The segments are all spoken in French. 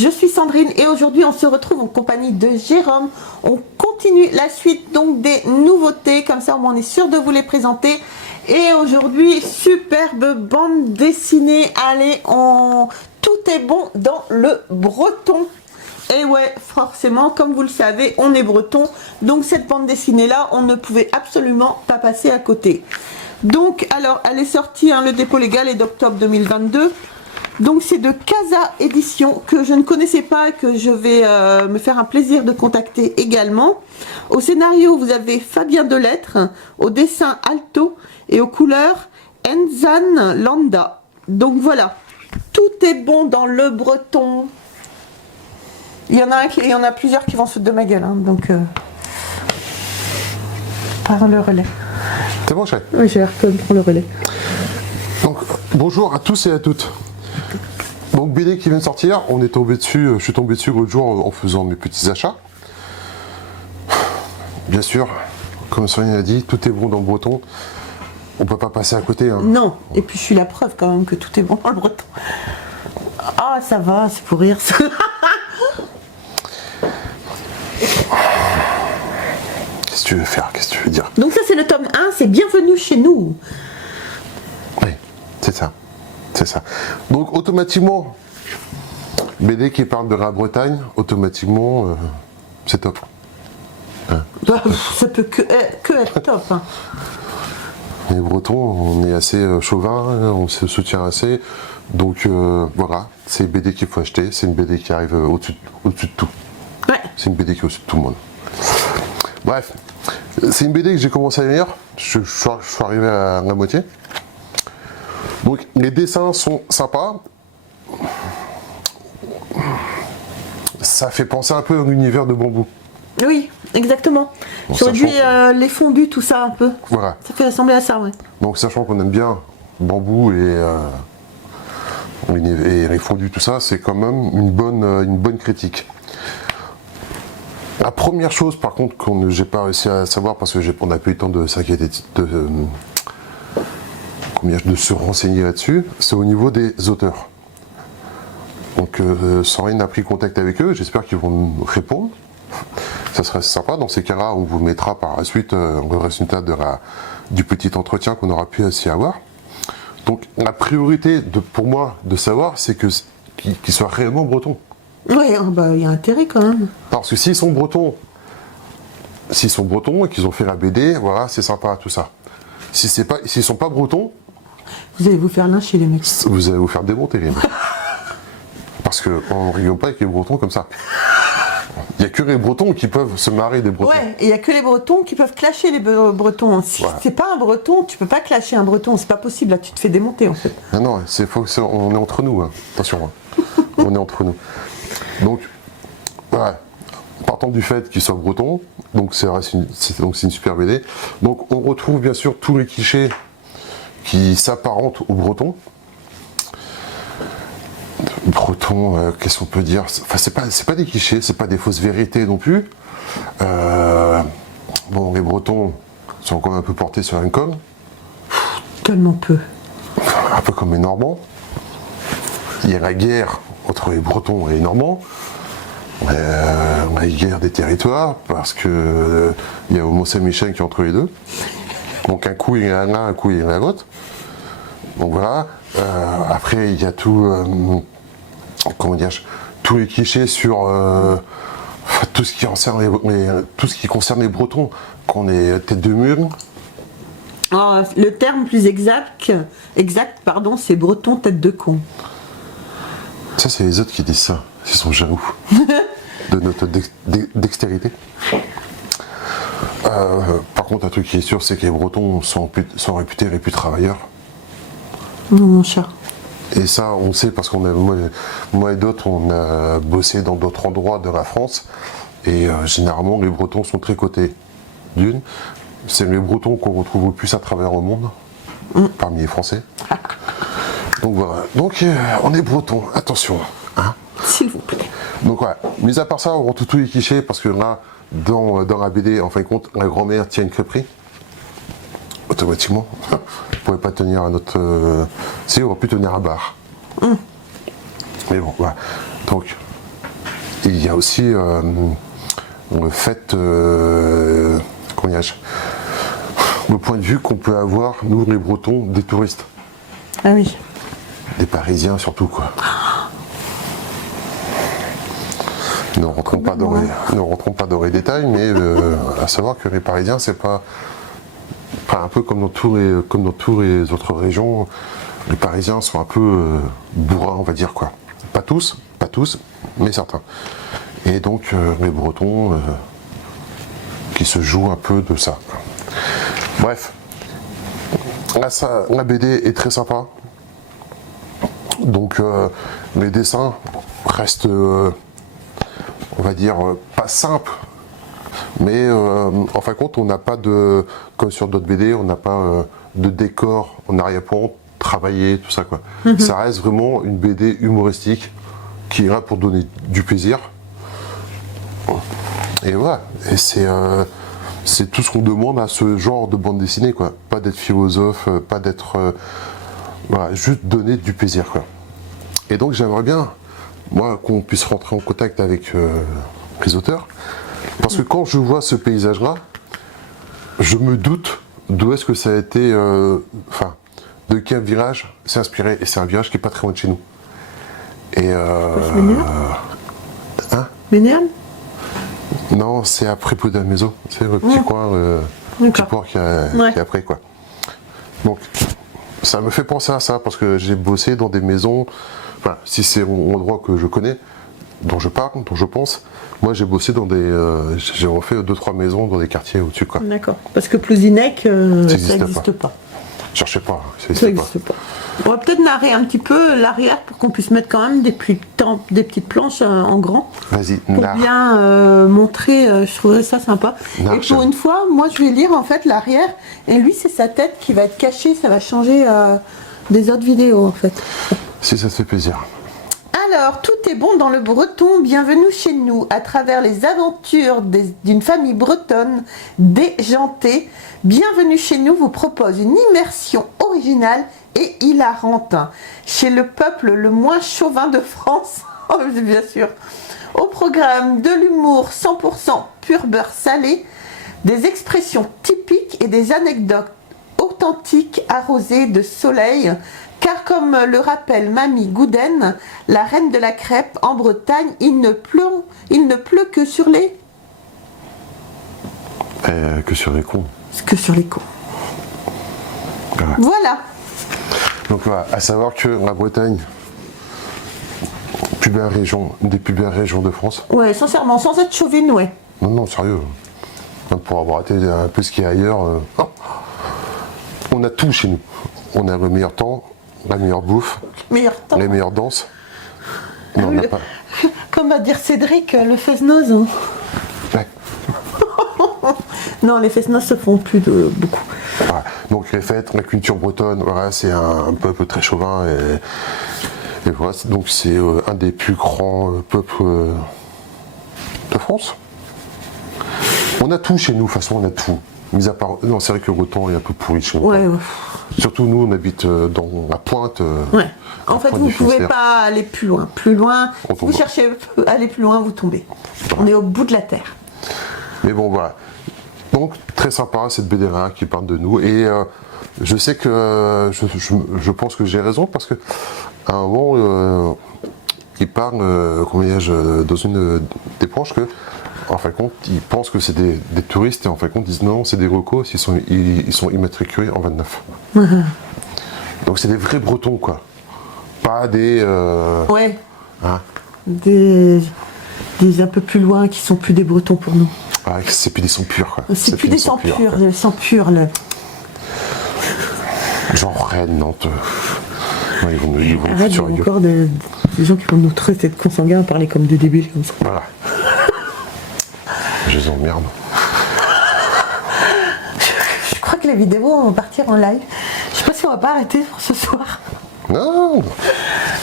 je suis Sandrine et aujourd'hui on se retrouve en compagnie de Jérôme. On continue la suite donc des nouveautés, comme ça on est sûr de vous les présenter. Et aujourd'hui, superbe bande dessinée. Allez, tout est bon dans le breton. Et ouais, forcément, comme vous le savez, on est breton. Donc cette bande dessinée là, on ne pouvait absolument pas passer à côté. Donc alors, elle est sortie, le dépôt légal est d'octobre 2022. Donc c'est de Casa Édition que je ne connaissais pas et que je vais me faire un plaisir de contacter également. Au scénario, vous avez Fabien Delettre, au dessin Alto et aux couleurs Enzan Landa. Donc voilà, tout est bon dans le breton. Il y en a plusieurs qui vont se foutre de ma gueule, donc prends le relais. C'est bon, chérie? Oui, j'ai prends le relais. Donc bonjour à tous et à toutes. Donc BD qui vient de sortir, on est tombé dessus, je suis tombé dessus l'autre jour en faisant mes petits achats. Bien sûr, comme Sonia a dit, tout est bon dans le breton. On peut pas passer à côté. Non, et puis je suis la preuve quand même que tout est bon dans le breton. Ah, ça va, c'est pour rire. Qu'est-ce que tu veux faire? Qu'est-ce que tu veux dire? Donc ça c'est le tome 1, c'est Bienvenue chez nous. Oui, c'est ça. C'est ça. Donc automatiquement, BD qui parle de la Bretagne, automatiquement, c'est top. Ça peut que être top. Les Bretons, on est assez chauvin, on se soutient assez. Donc voilà, c'est une BD qu'il faut acheter, c'est une BD qui arrive au-dessus de tout. Ouais. C'est une BD qui est au-dessus de tout le monde. Bref, c'est une BD que j'ai commencé à lire, je suis arrivé à la moitié. Donc les dessins sont sympas. Ça fait penser un peu à l'univers de Bambou. Oui, exactement. Bon, Sur lui, les fondus, tout ça un peu. Voilà. Ça fait ressembler à ça, ouais. Donc sachant qu'on aime bien Bambou et les fondus, tout ça, c'est quand même une bonne critique. La première chose par contre que j'ai pas réussi à savoir parce que on n'a pas eu le temps de s'inquiéter de se renseigner là-dessus, c'est au niveau des auteurs. Donc Sandrine a pris contact avec eux, j'espère qu'ils vont nous répondre. Ça serait sympa, dans ces cas-là, on vous mettra par la suite le résultat du petit entretien qu'on aura pu aussi avoir. Donc la priorité pour moi de savoir, c'est qu'ils soient réellement bretons. Ouais, il y a intérêt quand même. Parce que s'ils sont bretons et qu'ils ont fait la BD, voilà, c'est sympa tout ça. S'ils sont pas bretons, vous allez vous faire lyncher les mecs. vous allez vous faire démonter les mecs. Parce qu'on ne rigole pas avec les Bretons comme ça. Il n'y a que les Bretons qui peuvent se marrer des Bretons. Ouais, et il n'y a que les Bretons qui peuvent clasher les Bretons. Si voilà. c'est pas un Breton, tu peux pas clasher un Breton, c'est pas possible, là tu te fais démonter en fait. Non, on est entre nous, attention. On est entre nous. Donc, voilà. Partant du fait qu'ils soient Bretons, donc c'est une super BD. Donc on retrouve bien sûr tous les clichés qui s'apparentent aux Bretons. Breton, qu'est-ce qu'on peut dire? Enfin, c'est pas des clichés, c'est pas des fausses vérités non plus. Bon, les Bretons sont quand même un peu portés sur un com. Tellement peu. Un peu comme les Normands. Il y a la guerre entre les Bretons et les Normands. La guerre des territoires, parce que il y a Mont Saint-Michel qui est entre les deux. Donc un coup il y en a l'un, un coup il y en a l'autre. Donc voilà. Après il y a tout, tous les clichés sur tout ce qui concerne les Bretons, qu'on est tête de mule. Oh, le terme plus exact, c'est breton tête de con. Ça c'est les autres qui disent ça, ils sont jaloux de notre dextérité. Par contre, un truc qui est sûr, c'est que les Bretons sont réputés les plus travailleurs. Non, mon chat. Et ça, on sait parce qu'on moi et d'autres, on a bossé dans d'autres endroits de la France. Et généralement, les Bretons sont très cotés. C'est les Bretons qu'on retrouve le plus à travers le monde, parmi les Français. Donc voilà. Donc on est Bretons, attention. S'il vous plaît. Donc voilà. Mis à part ça, on retrouve tous les clichés parce que là, dans la BD, en fin de compte, la grand-mère tient une crêperie. Automatiquement. On ne pourrait pas tenir à notre... Si, on aurait pu tenir un bar. Mais bon, voilà. Donc, il y a aussi le fait, comment dirais-je, le point de vue qu'on peut avoir, nous les Bretons, des touristes. Ah oui. Des Parisiens surtout, quoi. Ne rentrons pas dans les détails, mais à savoir que les Parisiens, c'est pas un peu comme dans tous les autres régions, les Parisiens sont un peu bourrins, on va dire, quoi. Pas tous, mais certains. Et donc les Bretons qui se jouent un peu de ça, quoi. Bref, la BD est très sympa. Donc les dessins restent, on va dire, pas simples. Mais en fin de compte, on n'a pas de, comme sur d'autres BD, on n'a pas de décor en arrière-plan, travaillé, tout ça, quoi. Ça reste vraiment une BD humoristique qui est là pour donner du plaisir. Et voilà. Et c'est tout ce qu'on demande à ce genre de bande dessinée, quoi. Pas d'être philosophe, pas d'être... voilà, juste donner du plaisir, quoi. Et donc j'aimerais bien, moi, qu'on puisse rentrer en contact avec les auteurs. Parce que quand je vois ce paysage-là, je me doute d'où est-ce que ça a été... Enfin, de quel virage c'est inspiré. Et c'est un virage qui n'est pas très loin de chez nous. Et... hein? Ménéal? Non, c'est après Plodin-Maison. C'est le petit coin, le petit port qui est après, quoi. Donc, ça me fait penser à ça, parce que j'ai bossé dans des maisons... Enfin, si c'est un endroit que je connais, dont je parle, dont je pense, moi j'ai bossé dans des... j'ai refait 2-3 maisons dans des quartiers au-dessus, quoi. D'accord. Parce que Plouzinec, ça n'existe pas. Cherchez pas, ça n'existe pas. On va peut-être narrer un petit peu l'arrière pour qu'on puisse mettre quand même des petites planches en grand. Vas-y, pour bien montrer, je trouverais ça sympa. Narre, et pour une fois, moi je vais lire en fait l'arrière, et lui c'est sa tête qui va être cachée, ça va changer des autres vidéos en fait. Si ça te fait plaisir. Alors, tout est bon dans le breton, bienvenue chez nous, à travers les aventures d'une famille bretonne déjantée. Bienvenue chez nous vous propose une immersion originale et hilarante chez le peuple le moins chauvin de France, bien sûr. Au programme de l'humour 100% pur beurre salé, des expressions typiques et des anecdotes authentiques arrosées de soleil. Car comme le rappelle Mamie Gouden, la reine de la crêpe, en Bretagne, il ne pleut que sur les... Que sur les cons. Que sur les cons. Voilà. Donc voilà, à savoir que la Bretagne, une des plus belles régions de France. Ouais, sincèrement, sans être chauvine, ouais. Non, sérieux. Même pour avoir été un peu ce qu'il y a ailleurs, on a tout chez nous. On a le meilleur temps, la meilleure bouffe, les meilleures danses. Mais on n'a pas. Comme va dire Cédric, le fest-noz. Hein. Ouais. Non, les fest-noz se font plus beaucoup. Voilà. Donc les fêtes, la culture bretonne, voilà, c'est un peuple très chauvin et voilà, donc c'est un des plus grands peuples de France. On a tout chez nous, de toute façon on a tout. Mis à part, non, c'est vrai que le temps est un peu pourri chez nous. Ouais. Surtout nous, on habite dans la pointe. Ouais. En fait, vous ne pouvez pas aller plus loin. Si vous cherchez à aller plus loin, vous tombez. Voilà. On est au bout de la terre. Mais bon, voilà. Donc, très sympa cette BD-là qui parle de nous. Et je sais que je pense que j'ai raison parce que à un moment, il parle, dans une des planches que. En fin de compte, ils pensent que c'est des touristes et en fin de compte, ils disent non, c'est des recos, ils sont immatriculés en 29. Donc c'est des vrais Bretons, quoi. Pas des... ouais. Hein, des un peu plus loin qui sont plus des Bretons pour nous. Ah, c'est plus des sangs purs, quoi. C'est plus des sangs purs, des sangs purs. Genre Rennes, Nantes. Ouais, ils vont arrête, il y a encore des gens qui vont nous traiter de consanguins, parler comme des débiles comme ça. Voilà. Je les emmerde. Je crois que les vidéos vont partir en live. Je sais pas si on va pas arrêter pour ce soir. Non.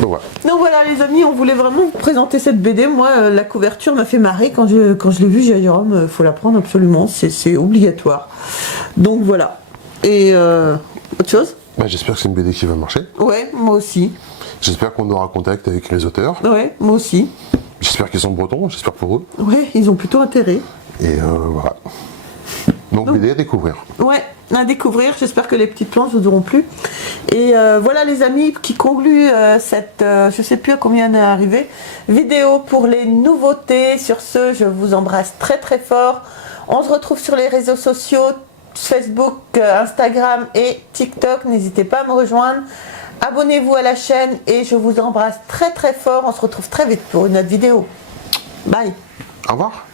Donc voilà les amis, on voulait vraiment vous présenter cette BD. Moi, la couverture m'a fait marrer quand je l'ai vue. J'ai dit Jérôme, faut la prendre absolument, c'est obligatoire. Donc voilà. Et autre chose? J'espère que c'est une BD qui va marcher. Ouais, moi aussi. J'espère qu'on aura contact avec les auteurs. Ouais, moi aussi. J'espère qu'ils sont bretons, j'espère pour eux. Ouais, ils ont plutôt intérêt. Et voilà. Donc BD à découvrir. Ouais, à découvrir. J'espère que les petites planches vous auront plu. Et voilà les amis qui concluent cette, je sais plus à combien on est arrivé, vidéo pour les nouveautés. Sur ce, je vous embrasse très très fort. On se retrouve sur les réseaux sociaux, Facebook, Instagram et TikTok. N'hésitez pas à me rejoindre. Abonnez-vous à la chaîne et je vous embrasse très très fort. On se retrouve très vite pour une autre vidéo. Bye. Au revoir.